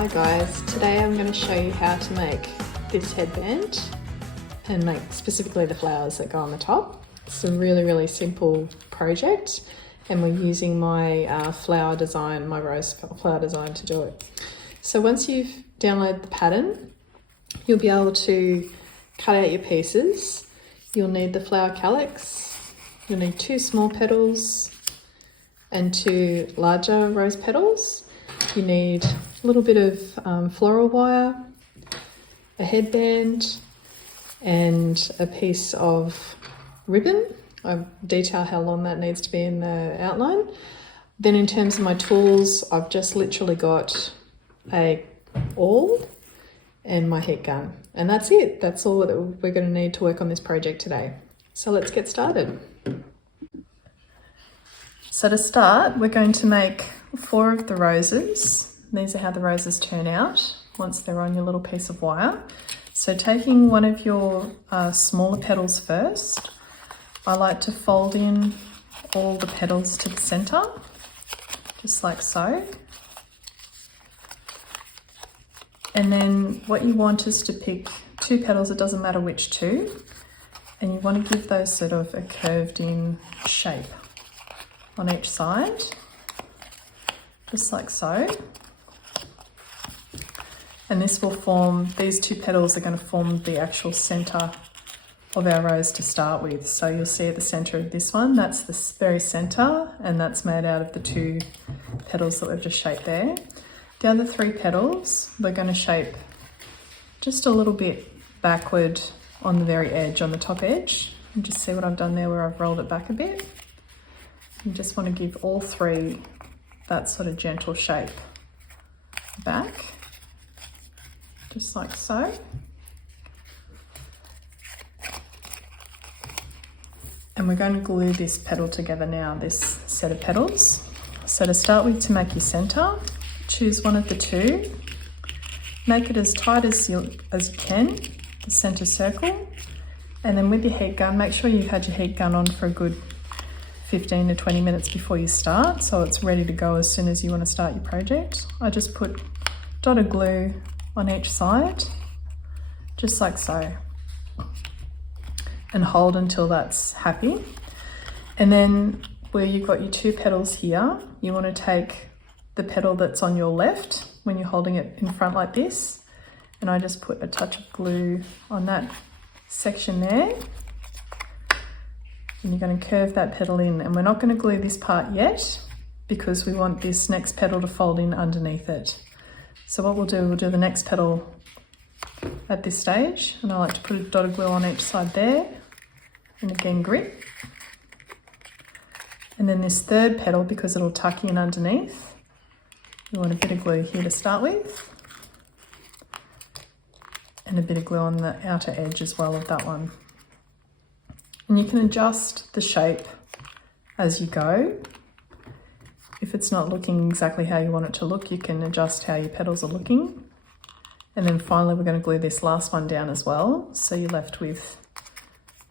Hi guys, today I'm going to show you how to make this headband and make specifically the flowers that go on the top. It's a really simple project and we're using my flower design, my rose flower design to do it. So once you've downloaded the pattern, you'll be able to cut out your pieces. You'll need the flower calyx, you'll need 2 small petals and 2 larger rose petals. You need a little bit of floral wire, a headband and a piece of ribbon. I detail how long that needs to be in the outline. Then in terms of my tools, I've just literally got a awl and my heat gun. And that's it. That's all that we're going to need to work on this project today. So let's get started. So to start, we're going to make 4 of the roses. These are how the roses turn out once they're on your little piece of wire. So taking one of your smaller petals first, I like to fold in all the petals to the center, just like so. And then what you want is to pick 2 petals, it doesn't matter which 2, and you want to give those sort of a curved in shape on each side, just like so. And this will form, these 2 petals are going to form the actual center of our rose to start with. So you'll see at the center of this one, that's the very center, and that's made out of the 2 petals that we've just shaped there. The other 3 petals, we're going to shape just a little bit backward on the very edge, on the top edge. You just see what I've done there where I've rolled it back a bit. You just want to give all 3 that sort of gentle shape back, just like so. And we're going to glue this petal together now, this set of petals. So to start with, to make your center, choose one of the 2, make it as tight as you can, the center circle, and then with your heat gun, make sure you've had your heat gun on for a good 15 to 20 minutes before you start, so it's ready to go as soon as you want to start your project. I just put dotted glue on each side, just like so, and hold until that's happy. And then where you've got your 2 petals here, you want to take the petal that's on your left when you're holding it in front like this, and I just put a touch of glue on that section there. And you're going to curve that petal in, and we're not going to glue this part yet because we want this next petal to fold in underneath it. So what we'll do the next petal at this stage, and I like to put a dot of glue on each side there, and again grip. And then this 3rd petal, because it'll tuck in underneath, you want a bit of glue here to start with, and a bit of glue on the outer edge as well of that one. And you can adjust the shape as you go. If it's not looking exactly how you want it to look, you can adjust how your petals are looking. And then finally, we're going to glue this last one down as well. So you're left with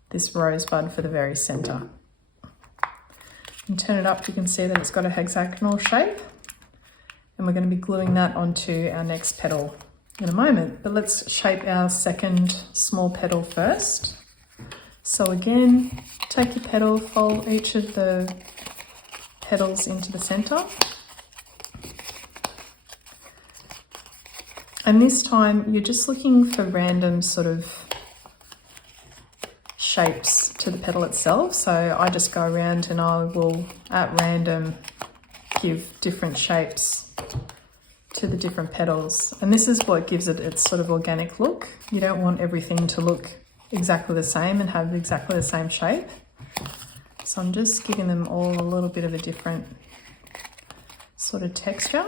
this rosebud for the very center. And turn it up, you can see that it's got a hexagonal shape. And we're going to be gluing that onto our next petal in a moment. But let's shape our second small petal first. So again, take your petal, fold each of the petals into the center. And this time you're just looking for random sort of shapes to the petal itself. So I just go around and I will at random give different shapes to the different petals. And this is what gives it its sort of organic look. You don't want everything to look exactly the same and have exactly the same shape. So I'm just giving them all a little bit of a different sort of texture.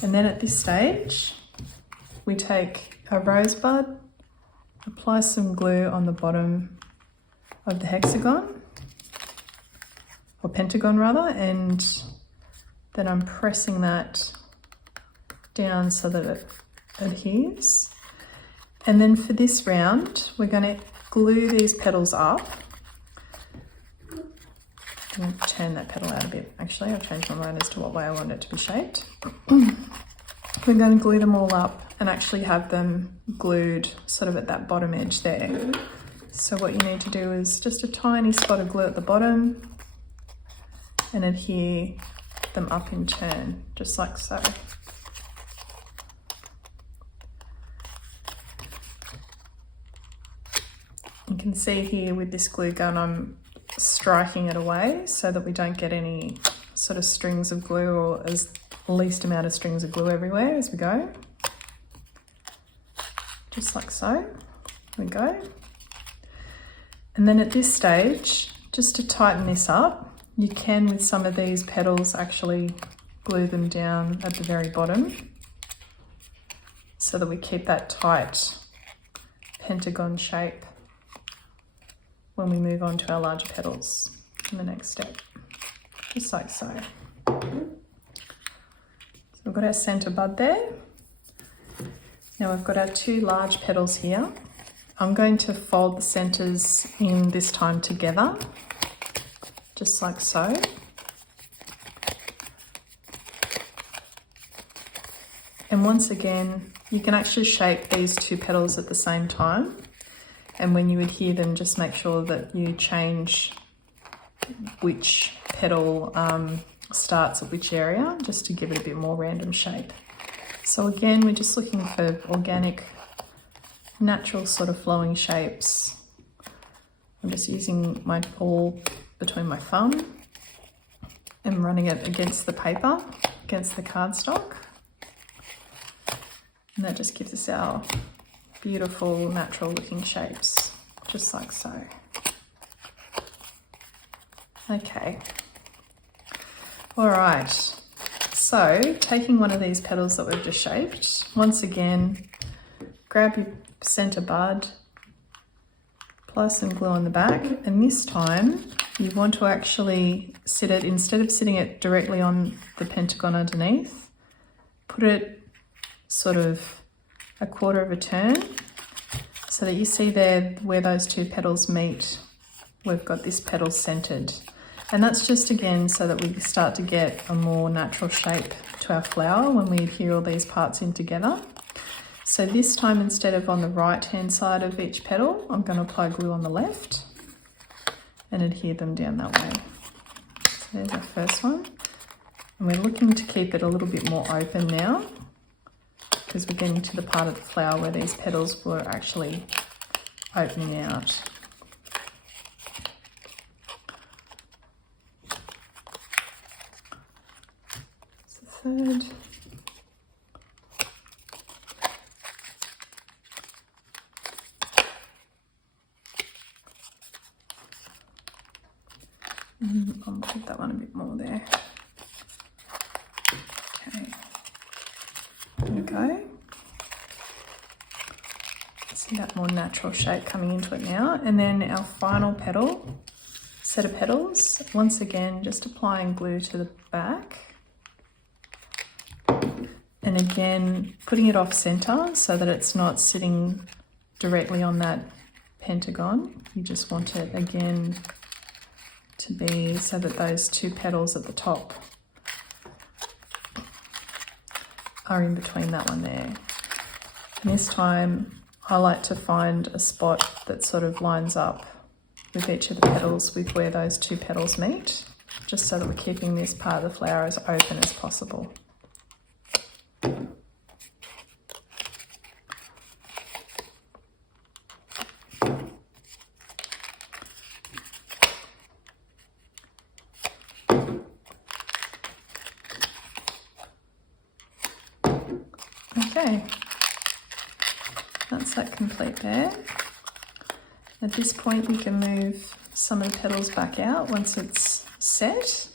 And then at this stage, we take a rosebud, apply some glue on the bottom of the hexagon, or pentagon rather, and then I'm pressing that down so that it adheres. And then for this round, we're going to glue these petals up I'm going to turn that petal out a bit. Actually, I've changed my mind as to what way I want it to be shaped. We're going to glue them all up and actually have them glued sort of at that bottom edge there. So what you need to do is just a tiny spot of glue at the bottom and adhere them up in turn, just like so. You can see here with this glue gun, I'm striking it away so that we don't get any sort of strings of glue, or as least amount of strings of glue everywhere as we go. Just like so. There we go. And then at this stage, just to tighten this up, you can with some of these petals actually glue them down at the very bottom so that we keep that tight pentagon shape when we move on to our larger petals in the next step, just like so. So we've got our centre bud there. Now we've got our two large petals here. I'm going to fold the centres in this time together, just like so. And once again, you can actually shape these two petals at the same time. And when you adhere them, just make sure that you change which petal starts at which area, just to give it a bit more random shape. So again, we're just looking for organic, natural sort of flowing shapes. I'm just using my ball between my thumb and running it against the paper, against the cardstock. And that just gives us our beautiful natural looking shapes, just like so. Okay. All right. So taking one of these petals that we've just shaped, once again, grab your centre bud, apply some glue on the back, and this time you want to actually sit it, instead of sitting it directly on the pentagon underneath, put it sort of a quarter of a turn so that you see there where those two petals meet, we've got this petal centered. And that's just again so that we start to get a more natural shape to our flower when we adhere all these parts in together. So this time, instead of on the right hand side of each petal, I'm going to apply glue on the left and adhere them down that way. So there's our first one. And we're looking to keep it a little bit more open now, because we're getting to the part of the flower where these petals were actually opening out. It's the third. I'll put that one a bit more there. Okay. There we go. See that more natural shape coming into it now. And then our final petal, set of petals, once again, just applying glue to the back. And again, putting it off center so that it's not sitting directly on that pentagon. You just want it again to be so that those two petals at the top are in between that one there. And this time I like to find a spot that sort of lines up with each of the petals with where those two petals meet, just so that we're keeping this part of the flower as open as possible. Okay, that's that complete there. At this point we can move some of the petals back out once it's set.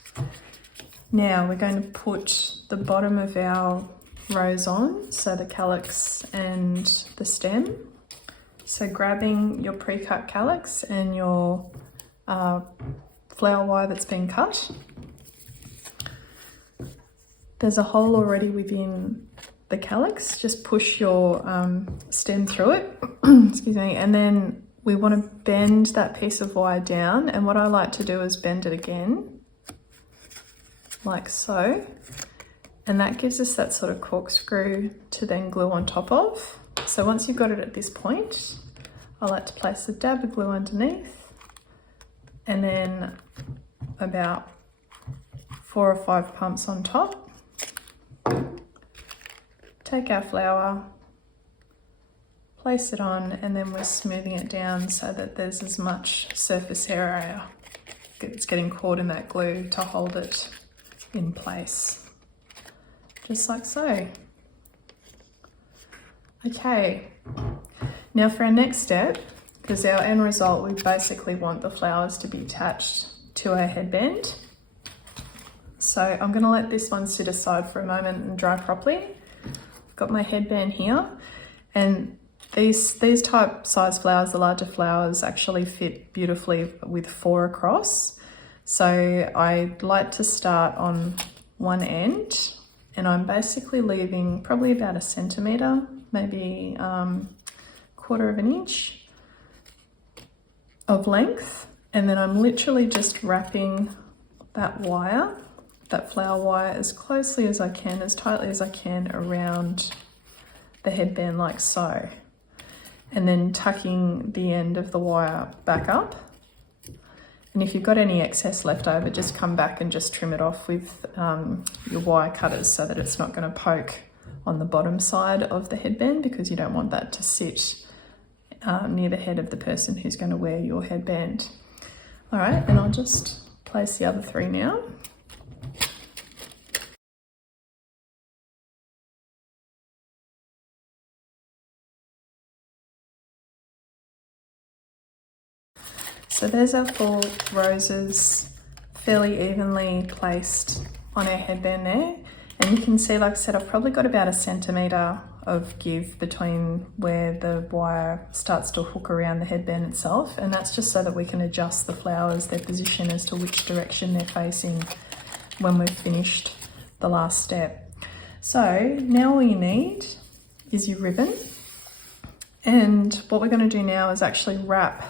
Now we're going to put the bottom of our rose on, so the calyx and the stem. So grabbing your pre-cut calyx and your flower wire that's been cut. There's a hole already within the calyx, just push your stem through it, excuse me, and then we want to bend that piece of wire down, and what I like to do is bend it again, like so, and that gives us that sort of corkscrew to then glue on top of. So once you've got it at this point, I like to place a dab of glue underneath, and then about 4 or 5 pumps on top. Take our flower, place it on, and then we're smoothing it down so that there's as much surface area it's getting caught in that glue to hold it in place, just like so. Okay, now for our next step, because our end result, we basically want the flowers to be attached to our headband. So I'm going to let this one sit aside for a moment and dry properly. I've got my headband here, and these type size flowers, the larger flowers, actually fit beautifully with 4 across. So I like to start on one end, and I'm basically leaving probably about 1 centimetre, maybe 1/4 of an inch of length, and then I'm literally just wrapping that wire, that flower wire, as closely as I can, as tightly as I can around the headband like so, and then tucking the end of the wire back up. And if you've got any excess left over, just come back and just trim it off with your wire cutters so that it's not going to poke on the bottom side of the headband, because you don't want that to sit near the head of the person who's going to wear your headband. All right, and I'll just place the other 3 now. So there's our 4 roses fairly evenly placed on our headband there. And you can see, like I said, I've probably got about 1 centimetre of give between where the wire starts to hook around the headband itself. And that's just so that we can adjust the flowers, their position as to which direction they're facing when we've finished the last step. So now all you need is your ribbon. And what we're going to do now is actually wrap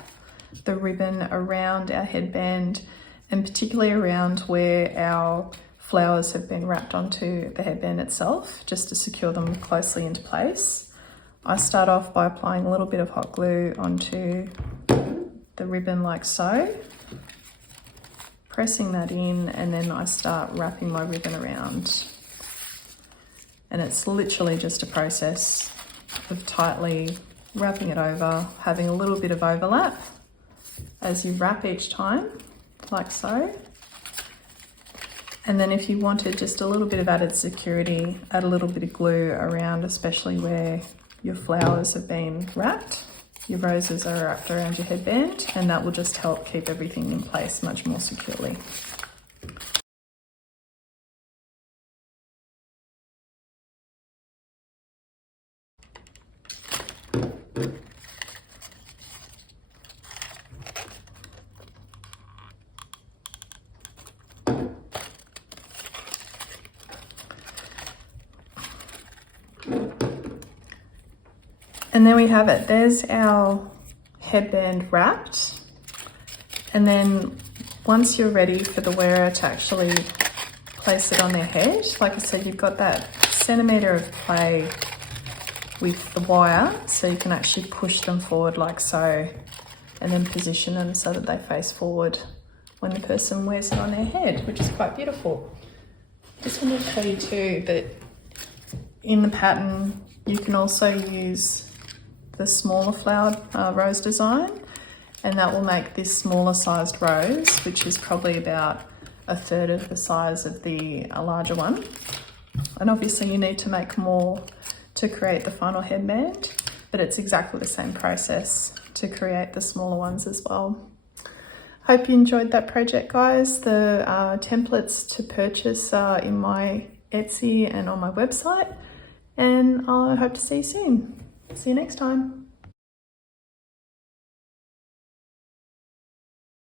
the ribbon around our headband, and particularly around where our flowers have been wrapped onto the headband itself, just to secure them closely into place. I start off by applying a little bit of hot glue onto the ribbon like so, pressing that in, and then I start wrapping my ribbon around. And it's literally just a process of tightly wrapping it over, having a little bit of overlap as you wrap each time, like so. And then if you wanted just a little bit of added security, add a little bit of glue around, especially where your flowers have been wrapped. Your roses are wrapped around your headband, and that will just help keep everything in place much more securely. And there we have it. There's our headband wrapped. And then once you're ready for the wearer to actually place it on their head, like I said, you've got that centimetre of play with the wire, so you can actually push them forward like so, and then position them so that they face forward when the person wears it on their head, which is quite beautiful. Just wanted to tell you too that in the pattern, you can also use the smaller flowered rose design, and that will make this smaller sized rose, which is probably about 1/3 of the size of the larger one. And obviously you need to make more to create the final headband, but it's exactly the same process to create the smaller ones as well. Hope you enjoyed that project, guys. The templates to purchase are in my Etsy and on my website, and I hope to see you soon. See you next time.